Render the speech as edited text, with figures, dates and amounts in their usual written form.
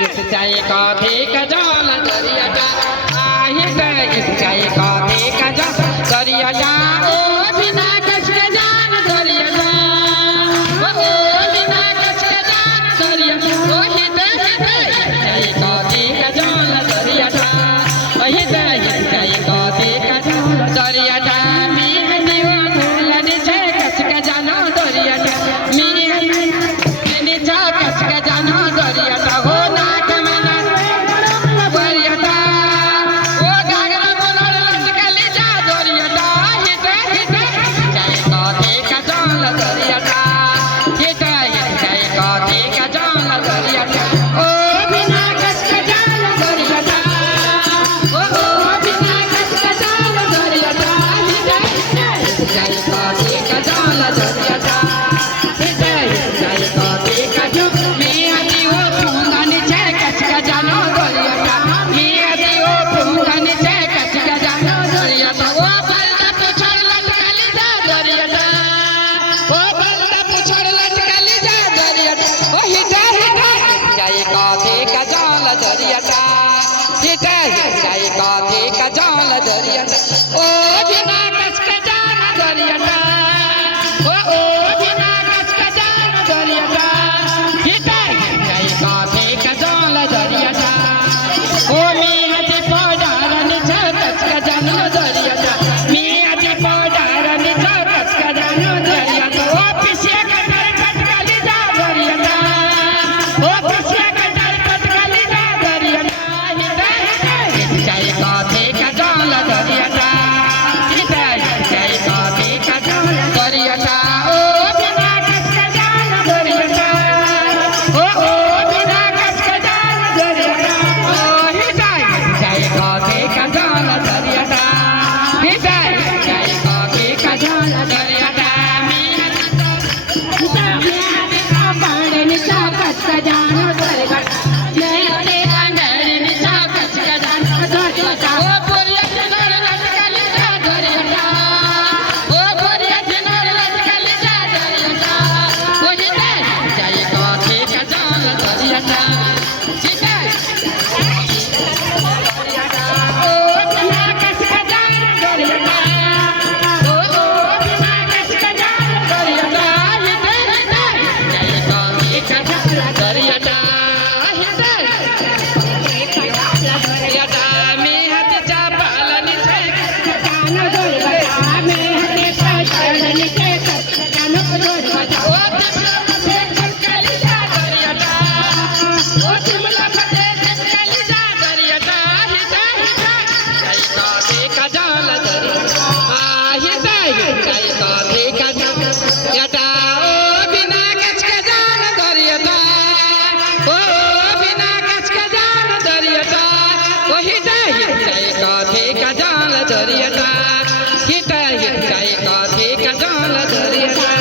हितच्या एकाथे कजाल दर्याचा हितच्या एकाथे कजाल दर्याचा ओ बिना कष्ट जान दर्याचा ओ बिना कष्ट जान दर्याचा ओ हितच्या एकाथे कजाल दर्याचा हितच्या एकाथे कजाल दर्याचा मी देव फुलने छे कसक जानो दर्याचा मी ने छा कसक जानो दर्याचा हो नाक मना दर्याचा ओ गागरा बोलर लटकली जा दर्याचा हित जय काथे कजाल दर्याचा हित जय काथे कजाल दर्याचा ओ बिना कसक जाल दर्याचा ओ बिना कसक जाल दर्याचा हित जय काथे कजाल दर्याचा हित जय काथे कजाल मी आजी ओ फुंगाने छे कसक जानो दर्याचा मी आजी ओ फुंगाने छे कसक जानो दर्याचा ओ बलदा पुछड़ लटकली जा दर्याचा ओ बलदा पुछड़ लटकली जा दर्याचा ओ हित जय काथे कजाल दर्याचा हित जय काथे कजाल दर्याचा ओ बिना कसक जान दर्याचा ओ बिना कसक जान दर्याचा हित जय काथे कजाल दर्याचा ओ मी आजी पडारनी छ कसक जानो दर्याचा मी आजी पडारनी छ कसक जानो दर्याचा ओ पिसिया कटर कटकली जा दर्याचा ओ पिसिया कटर कटकली जा दर्याचा हित जय काथे कजाल दर्याचा हित जय काथे कजाल दर्याचा ओ बिना कसक जान दर्याचा ओ बिना कसक जान दर्याचा ओ हित जय काथे कजाल दर्याचा हित जय काथे कजाल दर्याचा मी पाणीनी चा कसक जानो दर्याचा मी ते अंडरनी चा कसक जानो दर्याचा ओ बोलत नर लटकली जा दर्याचा ओ बोलत नर लटकली जा दर्याचा ओ हित जय काथे कजाल दर्याचा हित ओ बिना कसक जान दर्याचा ओ बिना कसक जान दर्याचा हित जय काथे कजाल दर्याचा हित दर्याचा मी हातच्या पालनी छे जानो दर्याचा मी हातच्या पालनी छे जानो दर्याचा ओ तिमला फटे कटकली जा दर्याचा ओ तिमला फटे कटकली जा दर्याचा हित जय काथे कजाल दर्याचा हित जय काथे कजाल दर्याचा ओ बिना कसक जान दर्याचा ओ बिना कसक जान दर्याचा ओ हित जय काथे कजाल दर्याचा हित जय काथे कजाल दर्याचा